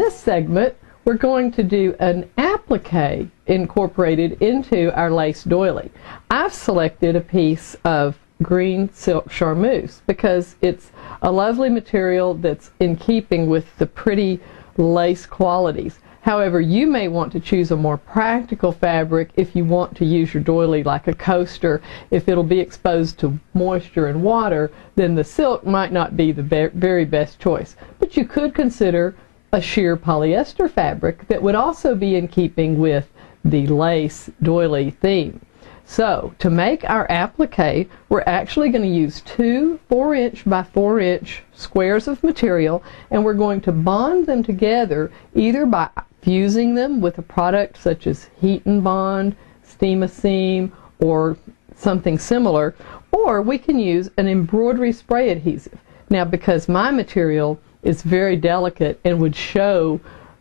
this segment, we're going to do an applique incorporated into our lace doily. I've selected a piece of green silk charmeuse because it's a lovely material that's in keeping with the pretty lace qualities. However, you may want to choose a more practical fabric if you want to use your doily like a coaster. If it'll be exposed to moisture and water, then the silk might not be the very best choice. But you could consider a sheer polyester fabric that would also be in keeping with the lace doily theme. So, to make our applique, we're actually going to use two 4" by 4" squares of material, and we're going to bond them together either by fusing them with a product such as Heat and Bond, Steam-A-Seam, or something similar, or we can use an embroidery spray adhesive. Now, because my material is very delicate and would show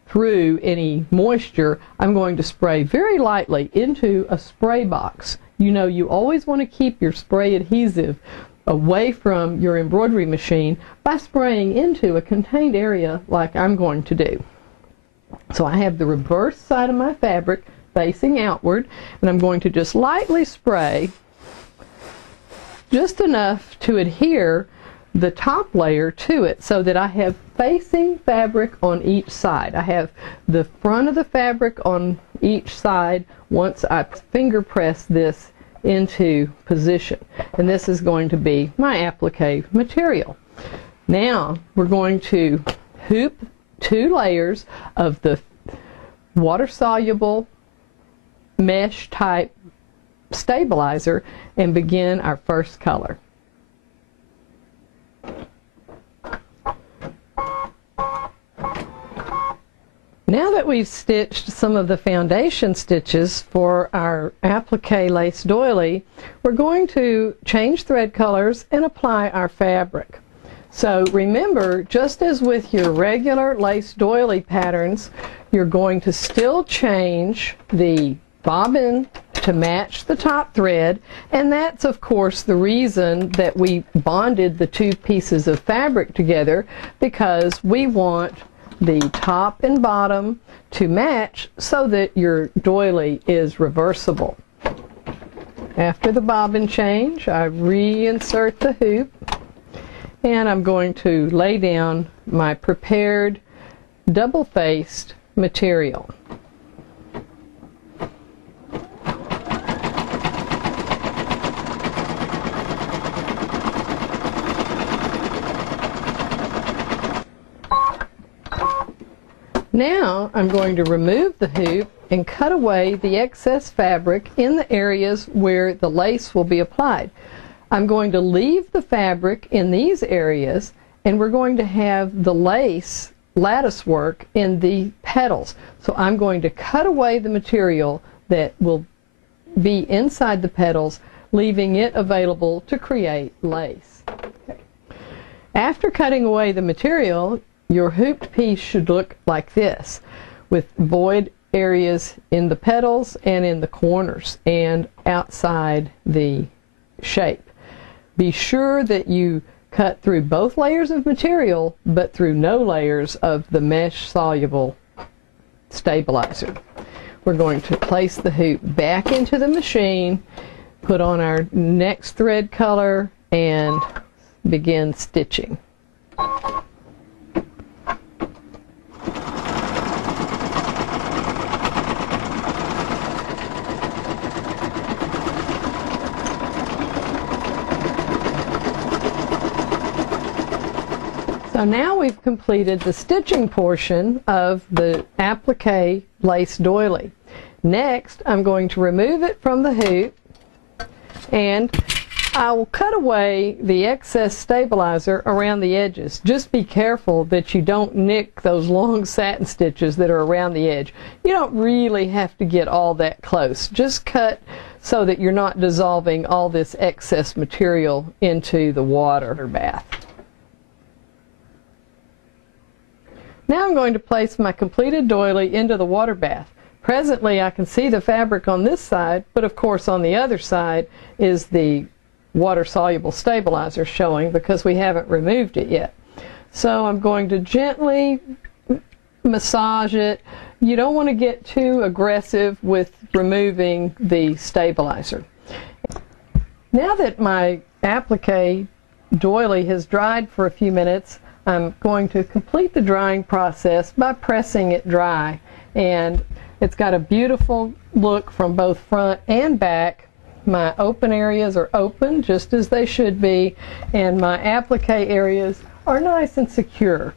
through any moisture, I'm going to spray very lightly into a spray box. You know, you always want to keep your spray adhesive away from your embroidery machine by spraying into a contained area like I'm going to do. So I have the reverse side of my fabric facing outward, and I'm going to just lightly spray just enough to adhere the top layer to it so that I have facing fabric on each side. I have the front of the fabric on each side once I finger press this into position. And this is going to be my applique material. Now we're going to hoop 2 layers of the water-soluble mesh type stabilizer and begin our first color. Now that we've stitched some of the foundation stitches for our applique lace doily, we're going to change thread colors and apply our fabric. So remember, just as with your regular lace doily patterns, you're going to still change the bobbin to match the top thread, and that's of course the reason that we bonded the 2 pieces of fabric together, because we want the top and bottom to match so that your doily is reversible. After the bobbin change, I reinsert the hoop, and I'm going to lay down my prepared double-faced material. Now I'm going to remove the hoop and cut away the excess fabric in the areas where the lace will be applied. I'm going to leave the fabric in these areas, and we're going to have the lace lattice work in the petals. So I'm going to cut away the material that will be inside the petals, leaving it available to create lace. Okay. After cutting away the material, your hooped piece should look like this, with void areas in the petals and in the corners and outside the shape. Be sure that you cut through both layers of material, but through no layers of the mesh-soluble stabilizer. We're going to place the hoop back into the machine, put on our next thread color, and begin stitching. So now we've completed the stitching portion of the applique lace doily. Next, I'm going to remove it from the hoop, and I will cut away the excess stabilizer around the edges. Just be careful that you don't nick those long satin stitches that are around the edge. You don't really have to get all that close. Just cut so that you're not dissolving all this excess material into the water bath. Now I'm going to place my completed doily into the water bath. Presently I can see the fabric on this side, but of course on the other side is the water-soluble stabilizer showing because we haven't removed it yet. So I'm going to gently massage it. You don't want to get too aggressive with removing the stabilizer. Now that my applique doily has dried for a few minutes, I'm going to complete the drying process by pressing it dry. And it's got a beautiful look from both front and back. My open areas are open just as they should be, and my applique areas are nice and secure.